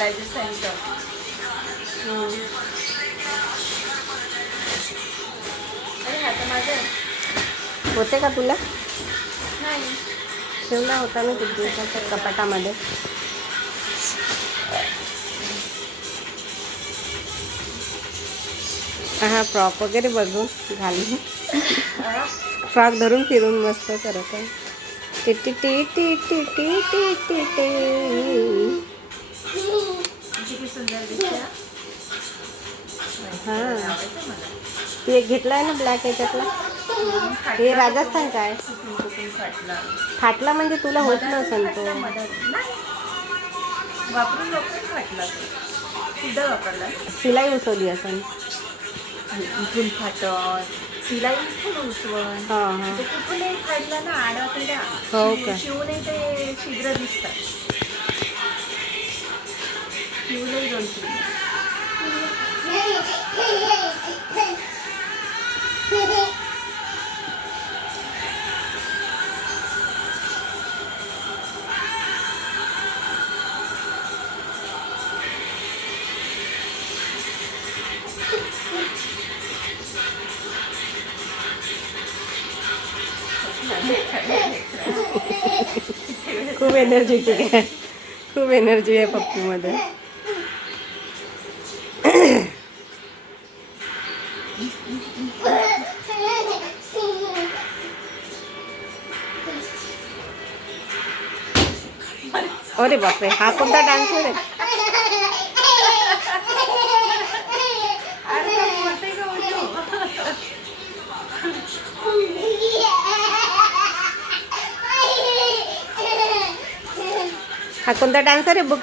राजस्थानचं अरे हा तर माझं आहे. होते का तुला? नाही ठेवला होता ना किती दिवसाच्या कपाटामध्ये. हा फ्रॉक वगैरे बघून घालून फ्रॉक धरून फिरून मस्त करत आहे. T T T T T T T T T. किती सुंदर दिसते हा आवडतं मला. तू एक घेतला आहे ना ब्लॅक याच्यातला. हे राजस्थानचा आहे. कुठून फाटला फाटला म्हणजे तुला होत नसेल तो. नाही वापरून लवकर फाटला तो. सुद्धा वापरला शिलाई उसवली असेल. इथून फाटत सिलाई इथून उसवण हां हां. तो कुठूनही फाडला ना आडा पिढा हो का? शिवूनही ते छिद्र दिसतात. शिवलंही 2-3. खूप एनर्जेटिक आहे. खूप एनर्जी आहे पप्पूमध्ये. अरे बापरे, हा कोणता डान्स आहे रे? हा कोणता डान्स आहे रे? बघ.